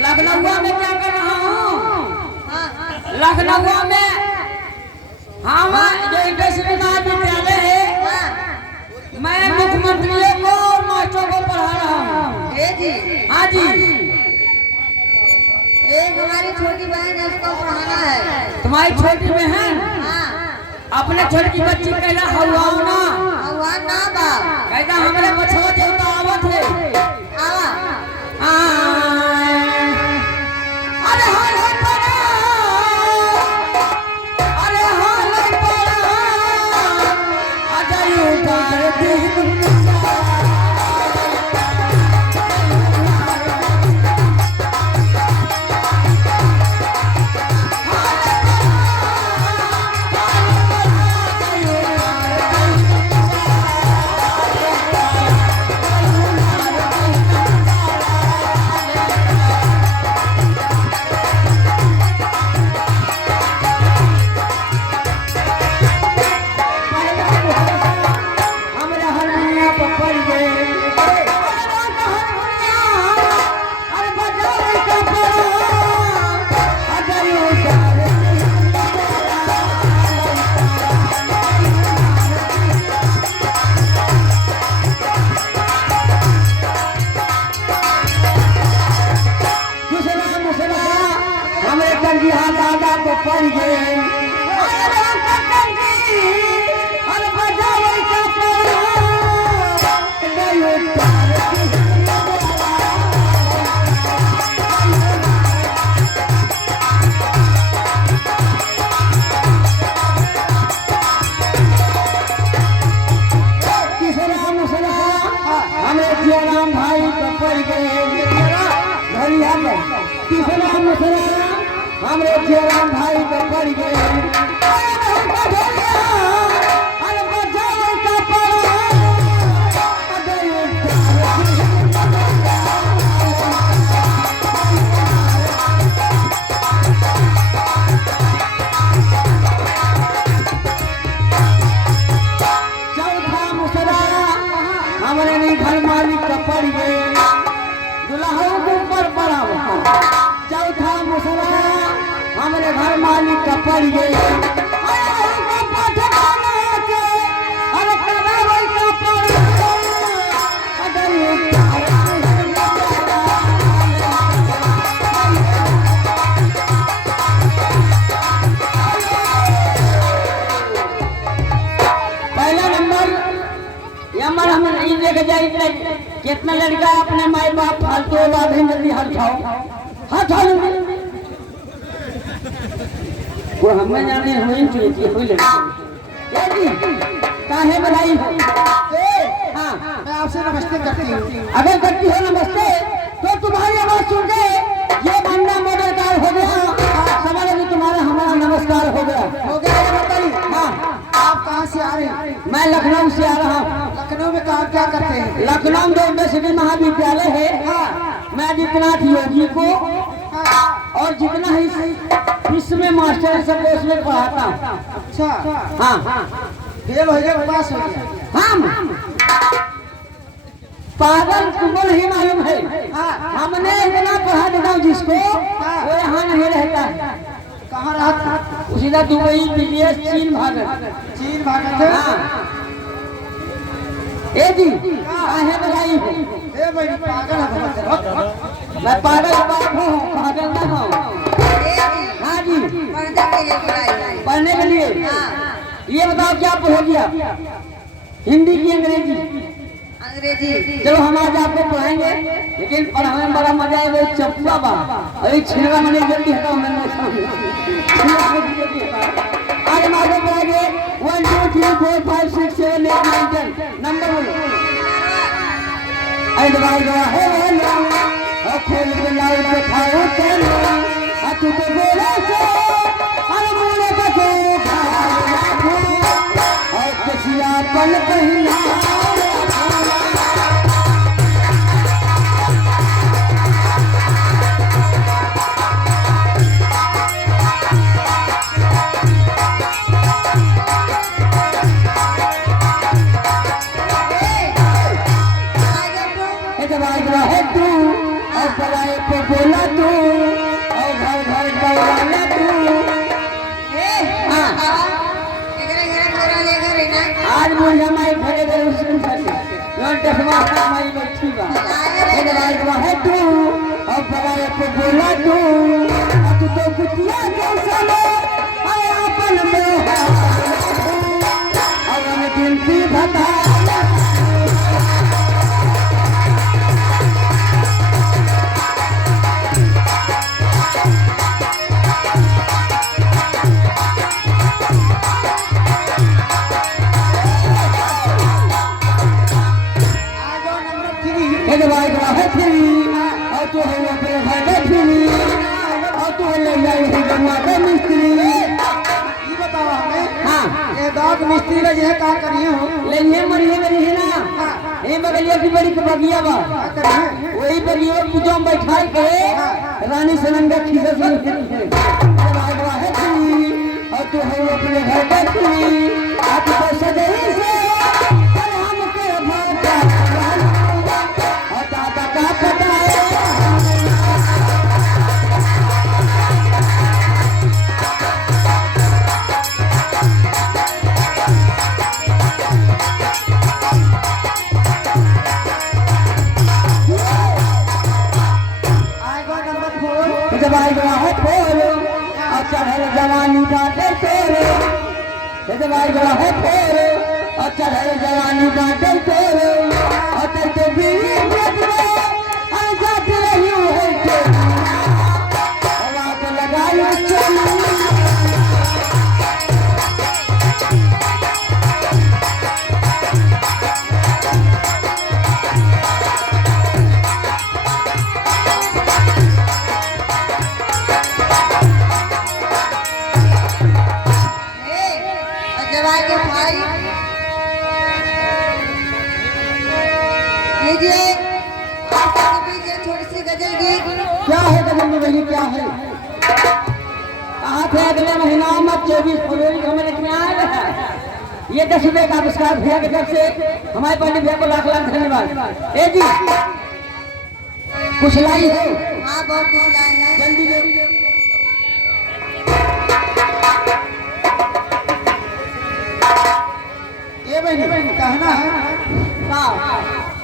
लखनऊ में क्या कर रहा हूँ? लखनऊ में हम जो इंडस्ट्री विद्यालय है, मैं मुख्यमंत्रियों को और मास्टरों को पढ़ा रहा हूँ। हाँ जी, एक हमारी छोटी बहन है, उसको पढ़ाना है। तुम्हारी छोटी बहन? अपने छोटी बच्ची कहला हवा ना ना बा कहता हमारे बछवा देवता आवत है। अरे हाल पड़ा, अरे हाल पड़ा, अजय उतार दिन दादा को पड़ गए। हमें जियाराम भाई को पड़ गए। तीसरा मुसलमान हमरे जियाराम भाई को पड़ गए। हमारी घर मालिक का पड़ गए दुल्हा के ऊपर पड़ा हुआ चौथा मुसला हमारे घर मालिक का पड़ गए कितना लड़का अपने माई बाप फालतू बात है जल्दी हाथ वो हमें जाने हुई चाहिए हुई लड़की काहे बधाई हो हाँ मैं आपसे नमस्ते करती हूँ। अगर करती हो नमस्ते तो तुम्हारी आवाज सुन के ये बंदा मॉडल कार हो गया समझ लो तुम्हारा हमारा नमस्कार हो गया ये बताइए हाँ आप कहाँ से आ रहे हैं? मैं लखनऊ से आ रहा हूँ। लखनऊ में काम क्या करते हैं? लखनऊ में यूनिवर्सिटी महाविद्यालय है मैं आदित्यनाथ योगी को और जितना ही विश्व में मास्टर है सब उसमें पढ़ाता हूँ। अच्छा हाँ फेल हो गया पास हो गया? हम पागल तुमको नहीं मालूम है हमने इतना पढ़ा देता हूँ जिसको वो यहाँ नहीं रहता है। कहाँ रहता? उसी तरह दुबई विदेश चीन भागत चीन भागत है। हाँ ए जी काहे बधाई हो ए भाई पागल है मैं पागल बाप हूँ पागल ना हूँ। हाँ जी पढ़ने के लिए ये बताओ क्या पढ़ोगी आप हिंदी की अंग्रेजी? अंग्रेजी। चलो हम आज आपको पढ़ाएंगे लेकिन पढ़ाने में बड़ा मजा है वो चप्पा बा अरे छिलका मैंने जल्दी हटाओ मैंने आज हम आपको पढ़ाएंगे 1 2 3 4 5 6 7 8 9 10 नंबर बोलो। ऐ दवाई गया है ना और खोल के लाओ तो खाओ चलो आ तू तो बोले से अरे बोले का को खाओ और कसिया पल पहिला है तू और पराए पे बोला तू और घर घर दौड़ाना तू। आज मुझे माई घरे घरे उसको फटे यो चश्मा माई बच्ची बा है तू और पराए पे बोला तू और तू तो कुतिया जैसा लो आया अपन में और मैं गिनती बता तू है अपने भाई का फिरी और तू है ले जाए गंगा का मिस्त्री। ये बताओ हमें हाँ ये दाग मिस्त्री का यह क्या करिए हो? ले ये मरिए करिए ना ये बगलिया की बड़ी बगिया बा वही बगिया पूजा में बैठा के रानी सनंगा खीसा से है फिरी और तू है अपने घर का फिरी आप तो सदैव से हमके भागा और दादा का पता है चढ़ल जवानी बाटे तेरे जवाई गला है तेरे और चढ़ल जवानी बाटे तेरे और तेरे बीवी जाते रही है तेरी लगाई चली छोटी सी गजल गीत। क्या है गजल में वही क्या है? कहा थे अगले महीना में 24 फरवरी को हमें लिखने आएगा ये 10 रुपए का पुरस्कार भैया की तरफ से हमारे पंडित भैया को लाख लाख धन्यवाद। ए जी कुछ लाई है? हाँ बहुत कुछ लाए हैं। जल्दी दे। ये बहनी कहना है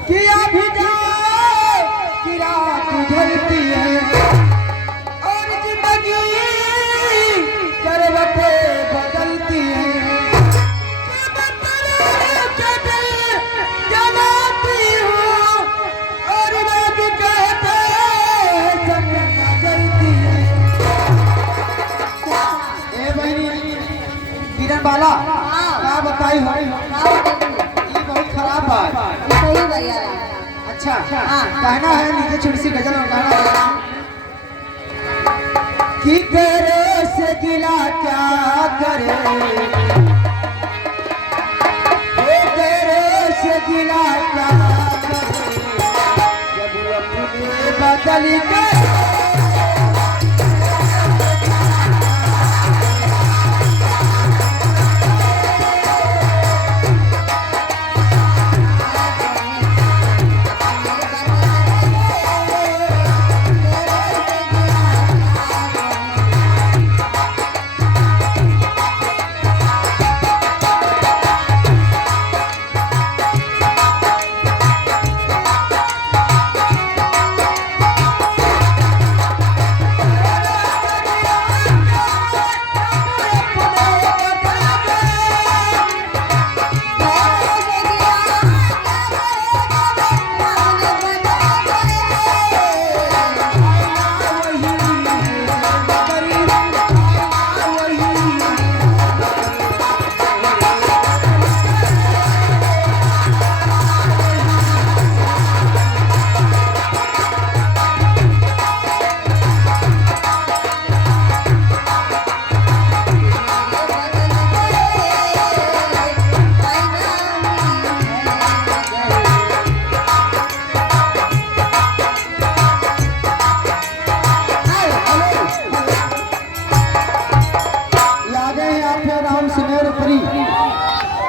कि अभी जाए कि रात ढलती है और जिंदगी करवटें बदलती है। कि बदले के दिल जलाती हूँ और लोग कहते हैं जन्नत जलती है। ए बहनी किरण बाला क्या बताई हो? ये बहुत खराब बात। सही भैया। अच्छा कहना है नीचे छुड़सी गजल और गाना है कि तेरे से गिला क्या करे, ओ तेरे से गिला क्या करे, जब अपने बदल गए।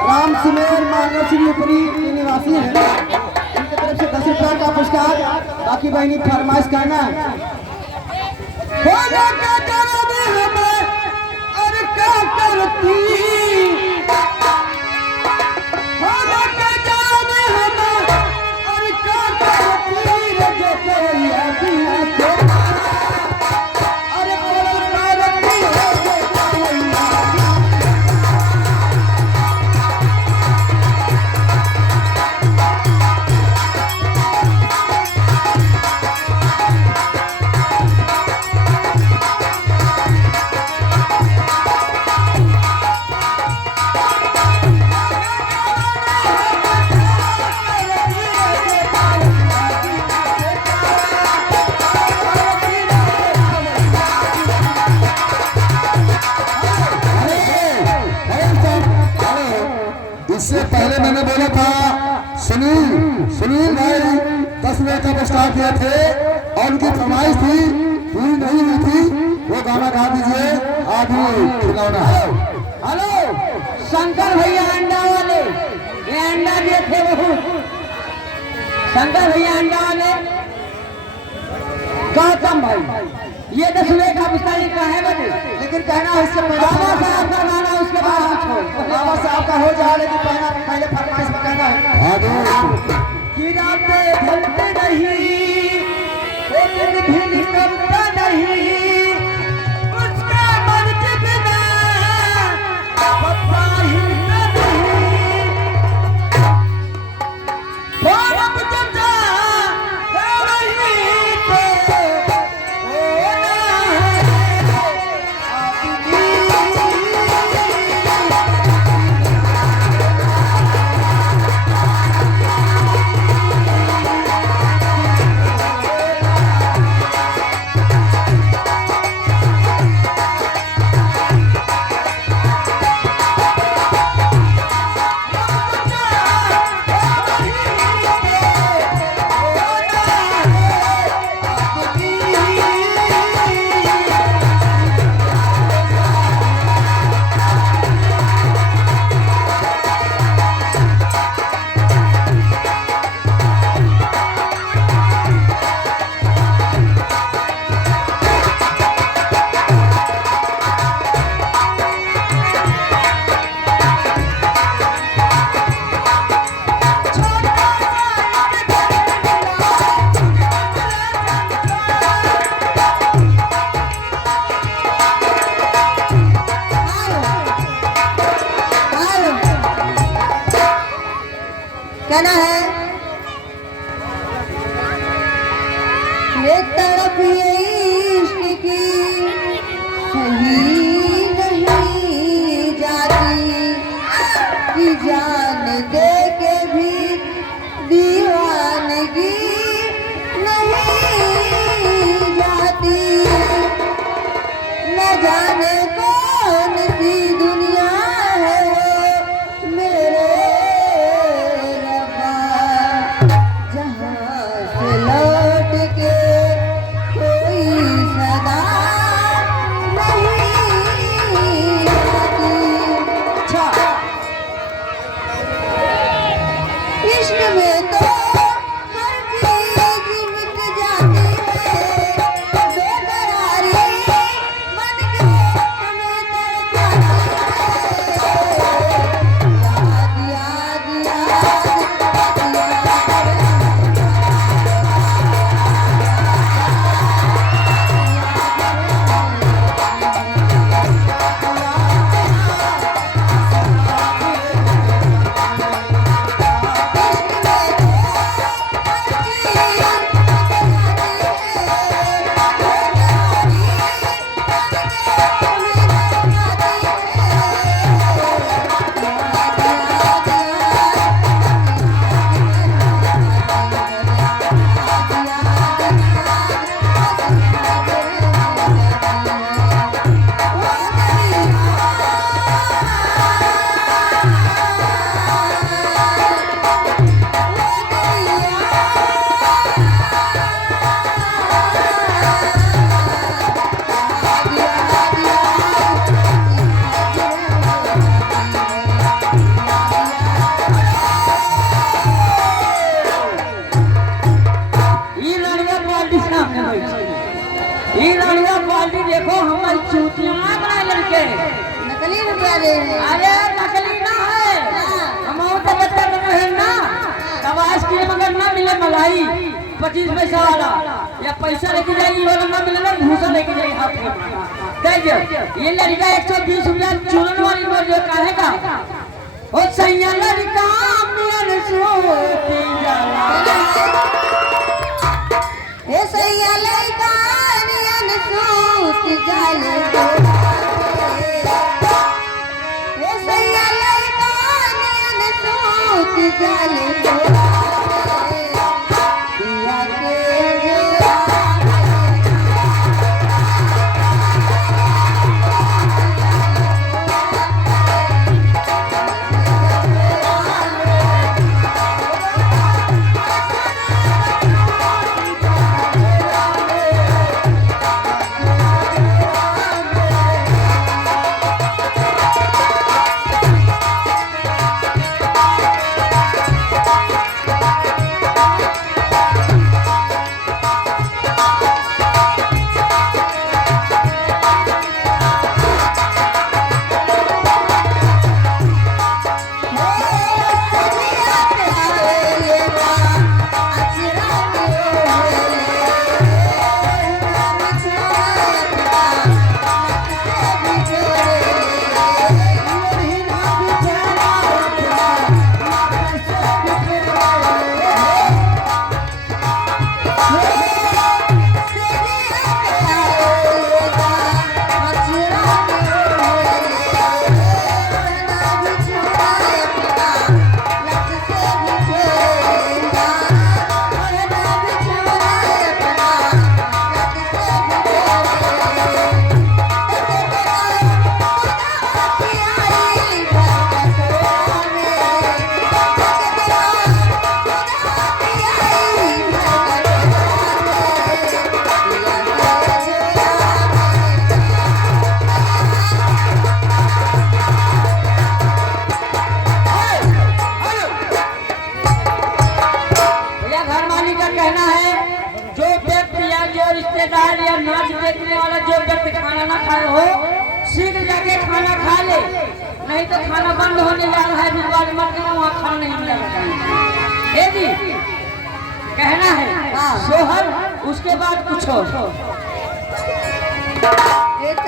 राम सुमेर मानव सिंह उपरी के निवासी हैं। इनकी तरफ से 10 रुपया का पुरस्कार। बाकी बहनी फरमाइश करना है और क्या करती और क्या इससे पहले मैंने बोला था सुनील भाई 10 मिनट का पुरस्कार दिए थे और उनकी फरमाइश थी पूरी नहीं हुई थी, वो गाना गा दीजिए। आज ही खिलौना। हेलो शंकर भैया अंडा वाले, ये अंडा दिए थे वो शंकर भैया अंडा वाले। गौतम भाई ये 10 रुपए का पुरस्कार का है बने, लेकिन कहना है इससे बाबा साहब का गाना उसके बाद बाबा साहब का हो जाए, लेकिन पहले फरमाइश में कहना है कि रातें ढलते नहीं, वो दिन भी निकलता नहीं, उसका मर्ज बिना पता हिलता नहीं। वो रब जजा है वहीं पे होना है आदमी। कहना है ये तड़प ये इश्क की सही नहीं जाती कि जान दे के भी दीवानगी नहीं जाती न जाने कौन सी दुनिया है वो मेरे रब्बा जहाँ से लौट के कोई सदा नहीं आती। इश्क में तो हर चीज मिट जाती है बेकरारी मन के हमें तड़पाती है याद याद देखो हमारी चूतियां बना लड़के नकली रुपया दे रहे हैं। अरे नकली ना है हम तो बच्चा है ना तब आइसक्रीम अगर ना मिले मलाई 25 पैसा वाला या पैसा लेके जाएगी वाला ना मिले ना भूसा लेके जाएगी हाथ में दे दो ये लड़का 120 रुपया चूरन वाली नोट जो कहेगा ओ सैया लड़का मिलन सोती जाला हे सैया लड़का नियन सूत जाले हे सैया लड़का नियन सूत जाले पिया के रिश्तेदार या नाच देखने वाला जो व्यक्ति खाना ना खाए हो शीघ्र जाके खाना खा ले, नहीं तो खाना बंद होने वाला है। फिर बाद मत करो वहाँ खाना नहीं मिलेगा। ये जी कहना है सोहर, उसके बाद कुछ हो। मेरा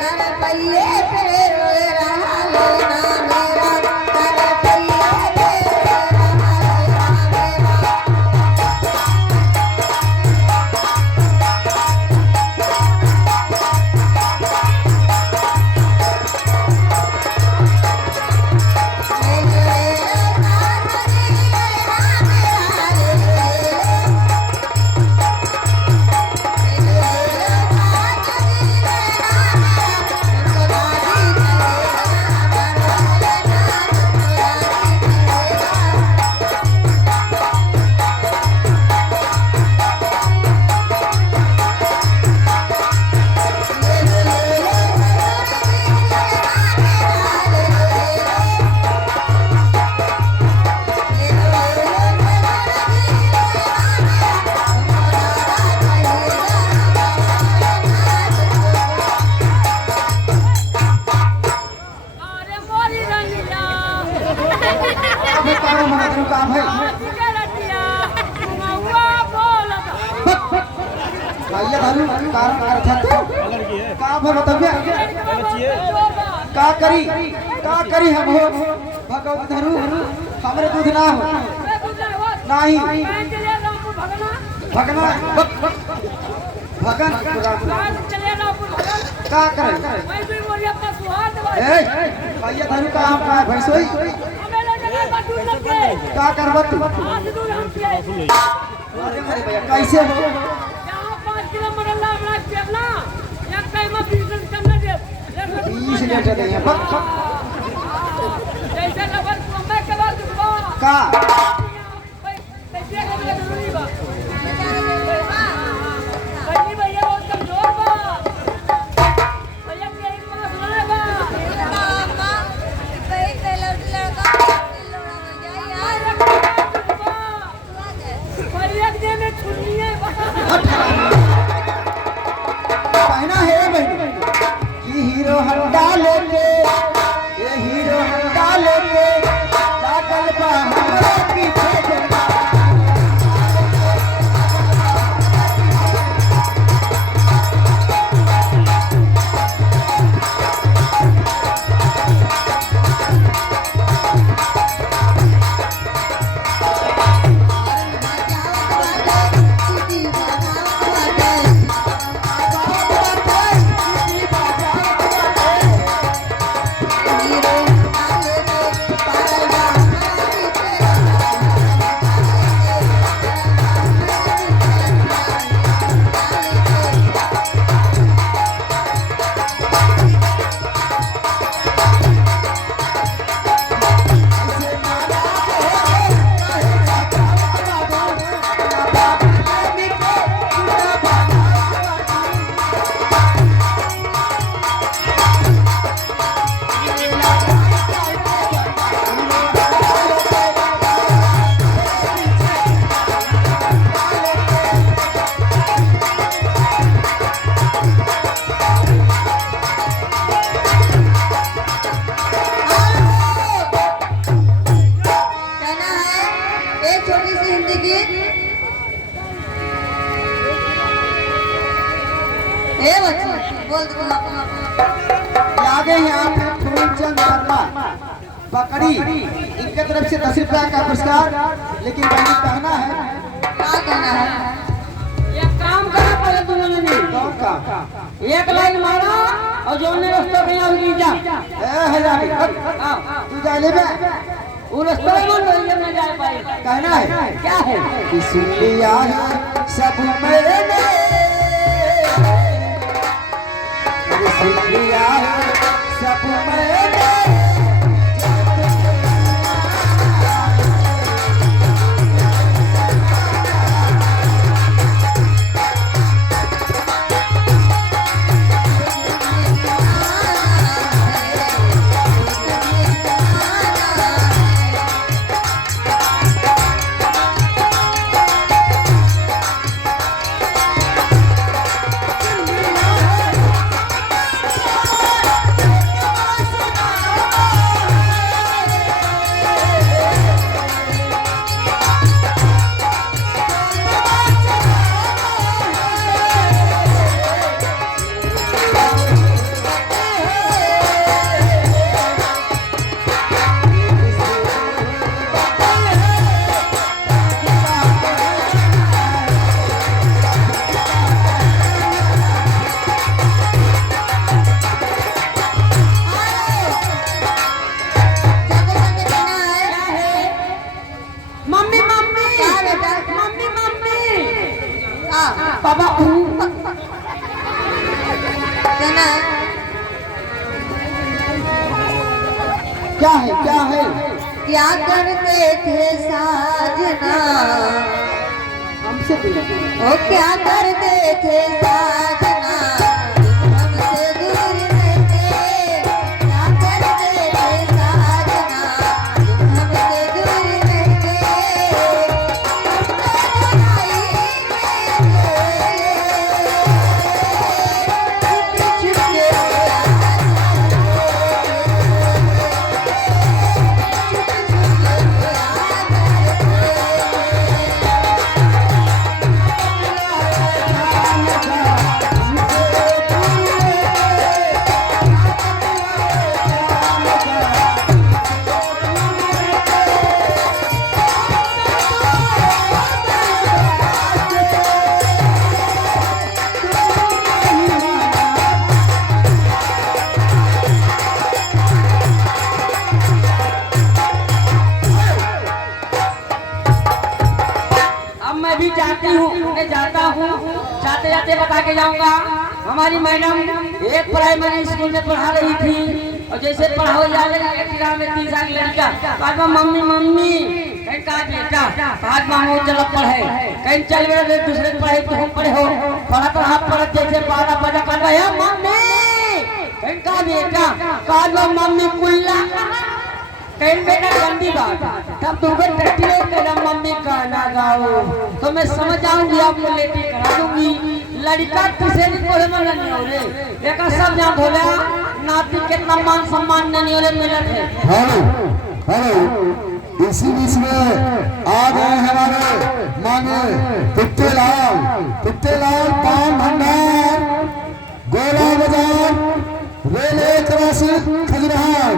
भैया धरू कारण कर था तू का भो बताबिया का करी हम हो भगवत धरू हमरे दूध ना हो नहीं भगना भगन का करे ए भैया धरू का हम का भैसोई का करबत तू कैसे हो 5 किलो मरला हमरा पेपला एक टाइम में 20 करना दे 20 लीटर दे जैसे लबर मैं के बाद का कैसे हम जरूरी बा पहली भैया बहुत कमजोर बा भैया के एक मास ना बा मामा भाई तेलर लड़का भैया के में छुन्नी है कहना है बहन कि हीरो हंडा लेके ये हीरो हंडा लेके लागल बा हमरा पीछे जरा आगे यहाँ पे फूलचंद वर्मा बकरी इनके तरफ से 10 रुपया का पुरस्कार लेकिन पहले कहना है क्या कहना है एक काम करो पहले तुम लोगों ने कौन का एक लाइन मारो और जो ने रास्ता पे आ जा ए हजार तू जा ले बे वो रास्ता में नहीं जा पाए कहना है क्या है कि सुन लिया है सब मैंने सुन लिया है सब मैंने पापा कहना है क्या है क्या करते थे साजना हमसे बोलो ओ क्या करते थे साजना हमसे दूर रहते क्या करते थे साजना हमसे दूर रहते जा भी जाती हूँ, मैं जाता हूँ, जाते जाते बता के जाऊंगा। हमारी मैडम एक प्राइमरी स्कूल में पढ़ा रही थी और जैसे पढ़ाओ जा रही में 3 साल लड़का कहा मम्मी मम्मी कहीं कहा बेटा कहा मामू चलो पढ़े कहीं चल गए दूसरे पढ़े तो हम पढ़े हो पढ़त रहा पढ़त जैसे 12 बजे कर रहे मम्मी कहीं कहा बेटा कहा मम्मी कुल्ला कहीं बेटा गंदी बात तब तुमको टट्टी कदम मम्मी गाना गाओ तो मैं समझ आऊंगी आपको लेटी करा दूंगी। लड़का किसे भी कोई मना नहीं हो रे देखा सब जान भोला नाती कितना मान सम्मान नहीं हो रे मिलत है। हेलो हेलो इसी बीच में आ गए हमारे माने पिट्टेलाल पान भंडार गोला बाजार रेलवे क्रॉसिंग खजुराहो